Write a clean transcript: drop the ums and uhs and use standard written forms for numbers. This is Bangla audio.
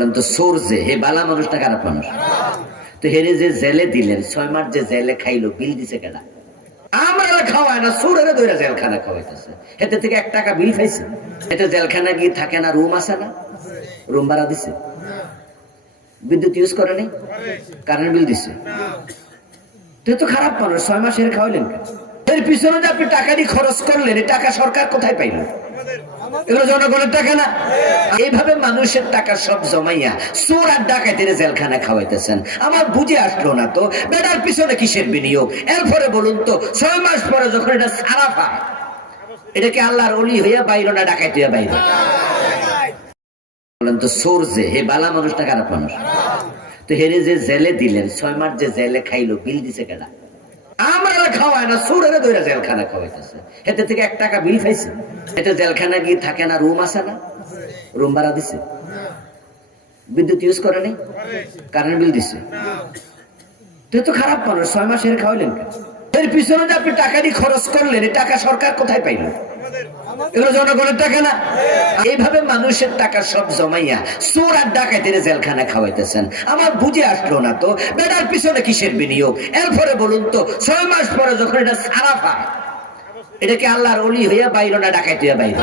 বলেন তো সোর যে হে বালা মানুষটা খারাপ মানুষ। তো হেরে যে জেলে দিলেন 6 মাস যে জেলে খাইলো বিল দিছে কেনা? আমরা খাওয়ায় না, সুরের দইরা জেলখানা খাওয়াইতেছে। এতে থেকে 1 টাকা বিল খাইছে? এতে জেলখানা গিয়ে থাকে না, রুম আছে না, রুম ভাড়া দিছে, বিদ্যুৎ ইউজ করে নাই, কারেন্ট বিল দিছে। তুই তো খারাপ মানুষ, 6 মাস এর খাওয়াইলেন কেন? এর পিছনে যে আপনি টাকা দিয়ে খরচ করলেন, এই টাকা সরকার কোথায় পাইল? এগুলো জনগণের টাকা না? এইভাবে মানুষের টাকা সব জমাইয়া চোর আর ডাকাতের জেলখানা খাওয়াইতেছেন। আমার বুঝে আসলো না তো বেটার পিছনে কিসের বিনিয়োগ? এরপরে বলুন তো 6 মাস পরে যখন এটা সারা পায়, এটা কি আল্লাহর ওলি হইয়া বাইর না ডাকাত হইয়া বাইর? বলেন তো সোর যে হে বালা মানুষটা খারাপ মানুষ। তো হেরে যে জেলে দিলেন 6 মাস যে জেলে খাইলো বিল দিছে কেনা? আমরা খাওয়ায় না, সুরের দইরা জেলখানা খাওয়াইতেছে। এতে থেকে 1 টাকা বিল খাইছে? এতে জেলখানা গিয়ে থাকে না, রুম আছে না, রুম ভাড়া দিছে, বিদ্যুৎ ইউজ করে নাই, কারেন্ট বিল দিছে। তুই তো খারাপ মানুষ, 6 মাস এর খাওয়াইলেন কেন? এর পিছনে যে আপনি টাকা দিয়ে খরচ করলেন, এই টাকা সরকার কোথায় পাইল? এগুলো জনগণের টাকা না? এইভাবে মানুষের টাকা সব জমাইয়া চোর আর ডাকাতের জেলখানা খাওয়াইতেছেন। আমার বুঝে আসলো না তো বেটার পিছনে কিসের বিনিয়োগ? এরপরে বলুন তো 6 মাস পরে যখন এটা সারা পায়, এটা কি আল্লাহর ওলি হইয়া বাইর না ডাকাত হইয়া বাইর?